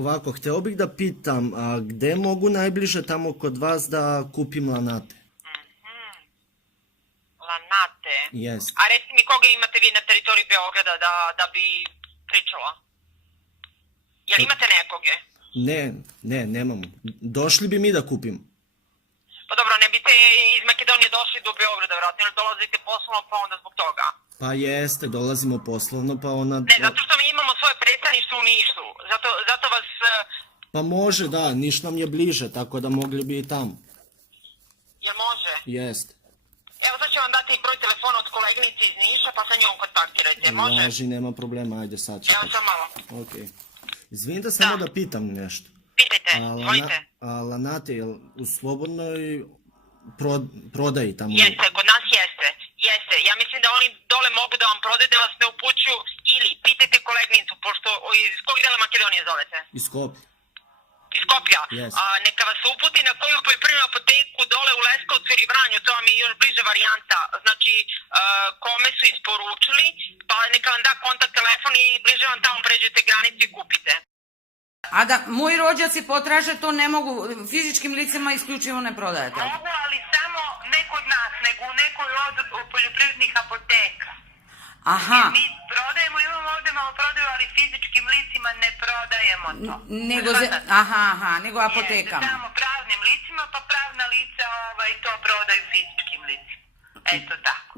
Ovako, hteo bih da pitam, gde mogu najbliže tamo kod vas da kupim lanate? Lanate? Jest. A reci mi koga imate vi na teritoriji Beograda da bi pričala? Jel imate nekoge? Ne, nemamo. Došli bi mi da kupimo. Pa dobro, ne biste iz Makedonije došli do Beograda, vratno, ili dolazite poslovno pa onda zbog toga? Pa jeste, dolazimo poslovno, pa ona... Ne, zato što mi imamo svoje predstavništvo u Nišu, zato vas... Pa može, da, Niš nam je bliže, tako da mogli bi i tamo. Jel može? Jeste. Evo sad ću vam dati broj telefona od koleginice iz Niša, pa sa njom kontaktirajte, može? Važi, nema problema, ajde sad ću. Evo sam malo. Okej. Izvinite samo da pitam nešto. Pitajte, izvolite. Lanate, jel u slobodnoj prodaji tamo? Jeste, kod nas jeste. Jeste, ja mislim da oni dole mogu da vam prodaju, da vas ne upućuju, ili pitajte koleginicu, pošto iz kog dela Makedonije zovete? Iz Skoplja. Iz Skoplja. Yes. Neka vas uputi na koju poljoprivrednu apoteku dole u Leskovcu ili Vranju, to vam je još bliže varijanta. Znači, kome su isporučili, pa neka vam da kontakt telefon i bliže vam tamo pređete granicu i kupite. A da moji rođaci potraže, to ne mogu, fizičkim licima isključivo ne prodajete? Mogu, ali samo ne kod nas, nego u nekoj od poljoprivrednih apoteka. Aha. Mi prodajemo, imamo ovde malo prodaju, ali fizičkim licima ne prodajemo to. Nego apotekama. Samo pravnim licima, pa pravna lica to prodaju fizičkim licima. Eto tako.